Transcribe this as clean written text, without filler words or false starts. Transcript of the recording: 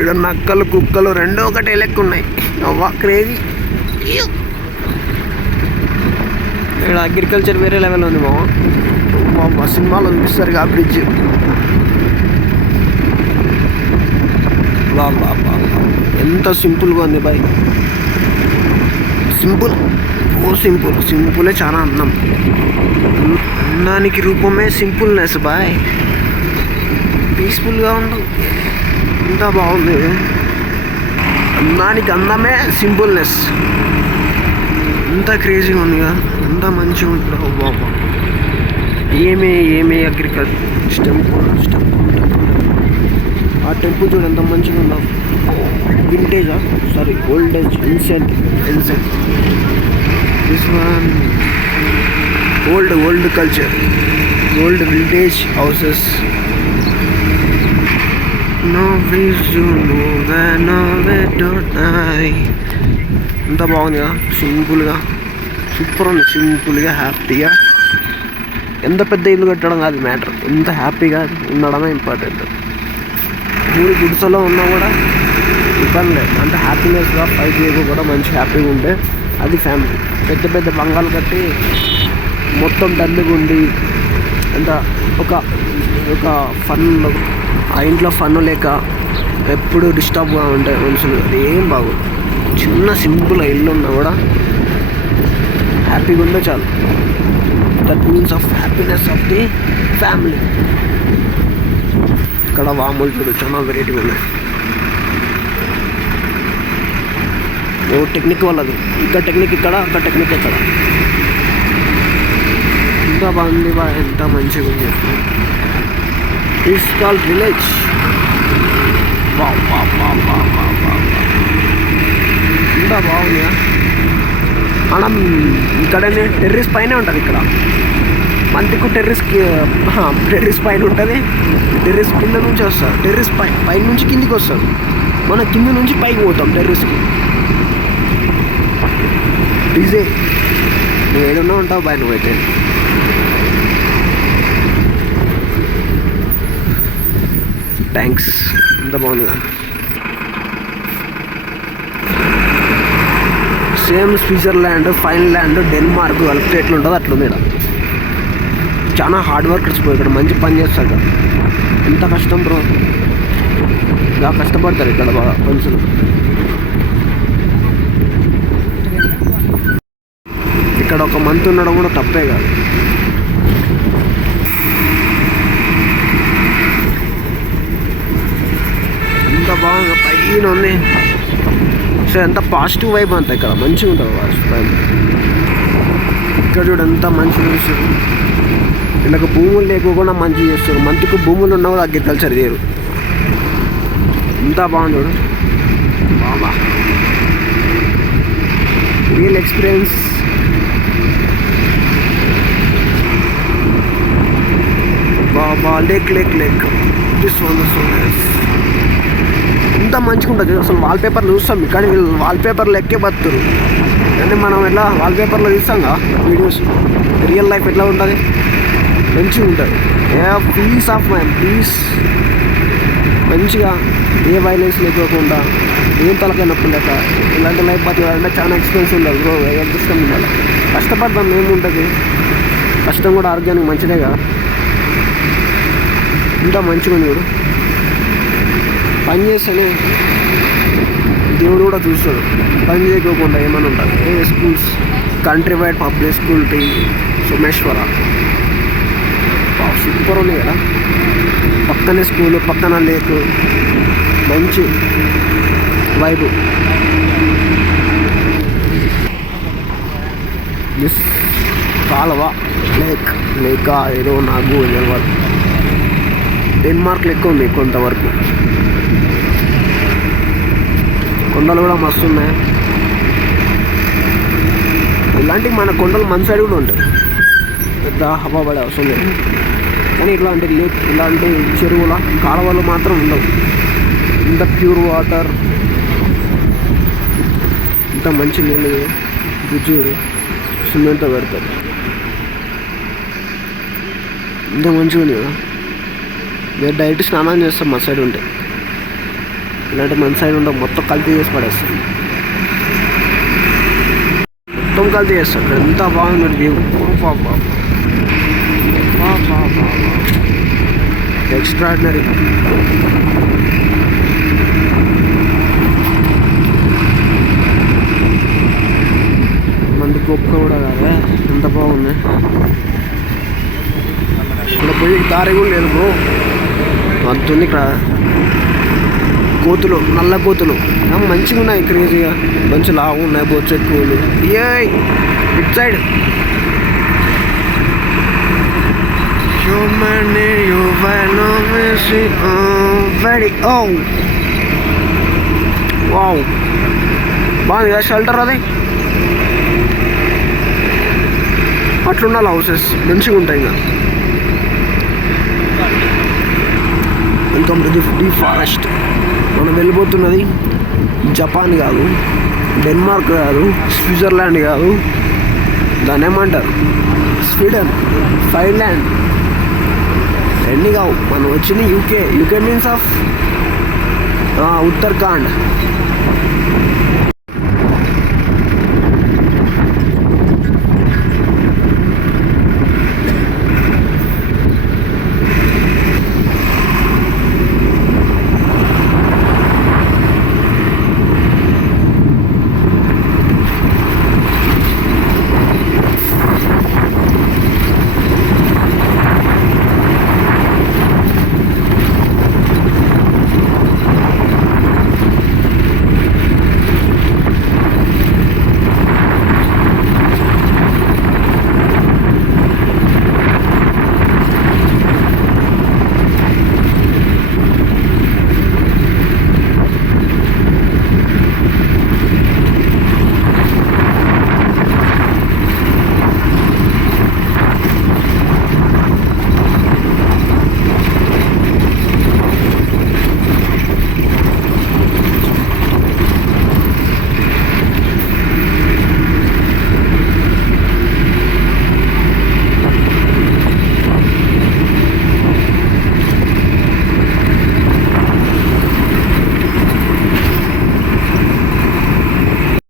ఇక్కడ నక్కలు కుక్కలు రెండో ఒకటే లెక్క ఉన్నాయి. అవ్వా క్రేజీ. ఇక్కడ అగ్రికల్చర్ వేరే లెవెల్ ఉంది మా సినిమాలో చూపిస్తారు ఆ బ్రిడ్జ్. ఎంత సింపుల్గా ఉంది బాయ్. సింపుల్, సింపులే చాలా అందం. అందానికి రూపమే సింపుల్నెస్ బాయ్. పీస్ఫుల్గా ఉండు, ఎంత బాగుంది. అందానికి అందమే సింపుల్నెస్. ఎంత క్రేజీగా ఉందిగా, ఎంత మంచిగా ఉంటుంది బాబా. ఏమే అగ్రికల్చర్ టెంపుల్. ఆ టెంపుల్ చూడు ఎంత మంచిగా ఉందో. వింటేజా sorry old age ancient this one old culture, old vintage houses. ఎంత బాగుందిగా, సింపుల్గా సూపర్ ఉంది. సింపుల్గా హ్యాపీగా, ఎంత పెద్ద ఇల్లు కట్టడం కాదు మ్యాటర్, ఎంత హ్యాపీగా ఉండడమే ఇంపార్టెంట్. ఊరి గుడిసెలో ఉన్నా కూడా ఇబ్బంది లేదు, అంటే హ్యాపీనెస్గా ఫైట్ చేయకు కూడా మంచి హ్యాపీగా ఉంటే అది ఫ్యామిలీ. పెద్ద బంగాలు కట్టి మొత్తం డల్లుగా ఉండి అంత ఒక ఫన్, ఆ ఇంట్లో ఫన్ లేక ఎప్పుడు డిస్టర్బ్గా ఉంటాయి మనుషులు, అది ఏం బాగోదు. చిన్న సింపుల్ ఇల్లు ఉన్నా కూడా హ్యాపీగా ఉంటే చాలు. That means of happiness of the family. ఇక్కడ వాములు చూడు చాలా వెరైటీగా ఉన్నాయి. ఓ టెక్నిక్ వాళ్ళది, ఇక్కడ టెక్నిక్ ఇక్కడ, అక్కడ టెక్నిక్ ఇక్కడ. ఎంత బాగుంది బా, ఎంత మంచిగా ఉంది. It's called village. ఎంత బాగుంది. మనం ఇక్కడనే టెర్రస్ పైనే ఉంటుంది. ఇక్కడ మంతికు టెర్రస్ పైన ఉంటుంది, టెర్రస్ కింద నుంచి వస్తారు. టెర్రస్ పై నుంచి కిందికి వస్తారు, మనం కింద నుంచి పైకి పోతాం టెర్రస్కి. డిజే నువ్వు ఏదన్నా ఉంటావు బాయ్ నువ్వైతే. థ్యాంక్స్. ఎంత బాగుందిగా. సేమ్ స్విట్జర్లాండ్, ఫైన్లాండ్, డెన్మార్క్ కలిపితే ఎట్లుంటుందో అట్లుంది. ఇక్కడ చాలా హార్డ్ వర్కర్స్ పోయి ఇక్కడ మంచి పని చేస్తారు. ఎంత కష్టం బ్రో, బాగా కష్టపడతారు ఇక్కడ బాగా మనుషులు. ఇక్కడ ఒక మంత్ ఉండడం కూడా తప్పే కాదు. ఎంత బాగా పైన ఉంది. సో ఎంత పాజిటివ్ వైబ్ అంతా ఇక్కడ మంచిగా ఉంటుంది పాజిటివ్ వైబ్. ఇక్కడ చూడు ఎంత మంచిగా చూస్తారు. వీళ్ళకి భూములు లేకుండా మంచిగా చేస్తారు. మంత్కి భూములు ఉన్నా కూడా అగ్రికల్చర్ చేయరు. ఎంత బాగుంది చూడు బాబా, రియల్ ఎక్స్పీరియన్స్. బాబా లేక్ దిస్ వన్ ఎంత మంచిగా ఉంటుంది అసలు. వాల్పేపర్లు చూస్తాం ఇక్కడ, వీళ్ళు వాల్పేపర్లు ఎక్కే బతురు. అంటే మనం ఎట్లా వాల్పేపర్లో చూస్తాంగా వీడియోస్, రియల్ లైఫ్ ఎట్లా ఉంటుంది, మంచిగా ఉంటుంది. Peace of mind, peace. మంచిగా ఏ వైలెన్స్ లేకోకుండా, ఏం తలకాయ నొప్పి లేక ఇలాంటి లైఫ్ బతకాలంటే చాలా ఎక్స్పెన్సివ్ ఉండాలి బ్రో. అదృష్టం ఉండాలి. కష్టపడదాం, ఏముంటుంది, కష్టం కూడా ఆరోగ్యానికి మంచిదేగా. ఇంత మంచిగా ఉంది చూడు. పని చేస్తేనే దేవుడు కూడా చూస్తాడు, పని చేయకోకుండా ఏమైనా ఉంటుంది. ఏ schools, country wide public school టీ సోమేశ్వర సూపర్ ఉంది కదా. పక్కనే స్కూలు, పక్కన లేక్, మంచి వైబు. దిస్ కాలువ లేక ఏదో నాకు తెలియదు. డెన్మార్క్లో ఎక్కువ ఉంది కొంతవరకు. కొండలు కూడా మస్తు ఉన్నాయి. ఇలాంటివి మన కొండలు మన సైడ్ కూడా ఉంటాయి, పెద్ద హవా పడే అవసరం లేదు. కానీ ఇట్లాంటి లేక్, ఇలాంటి చెరువుల కాలువలు మాత్రం ఉండవు. ఇంత ప్యూర్ వాటర్, ఇంత మంచి నీళ్ళు, బ్రిడ్జుడు సిమెంట్తో పెడతారు. ఇంత మంచిగా ఉంది కదా. నేను డైరెక్ట్ స్నానం చేస్తాం మా సైడ్ ఉంటే. ఇలాంటి మన సైడ్ ఉండవు, మొత్తం కల్తీ చేసి పడేస్తాం, మొత్తం కల్తీ చేస్తాం. ఎంత బాగుంది వ్యూ, ఎక్స్ట్రాడినరీ. మంది గొప్ప కూడా కాదా, ఎంత బాగుంది. ఇక్కడ పోయి దారి కూడా లేదు బ్రో, అంతుంది ఇక్కడ. కోతులు, నల్ల కోతులు మంచిగా ఉన్నాయి, క్రేజీగా మంచి లావు ఉన్నాయి, బొచ్చు ఎక్కువలు. ఏ ఇట్ సైడ్ వావ్, బాగుంది కదా షెల్టర్ అది. అట్లుండాలి హౌసెస్, మంచిగా ఉంటాయి. ఇంకా వెల్కమ్ టు ది ఫారెస్ట్. మనం వెళ్ళిపోతున్నది జపాన్ కాదు, డెన్మార్క్ కాదు, స్విట్జర్లాండ్ కాదు, దాన్ని ఏమంటారు స్వీడన్, ఫైన్లాండ్, ఎన్ని కావు. మనం వచ్చింది UK. UK means of Uttarakhand.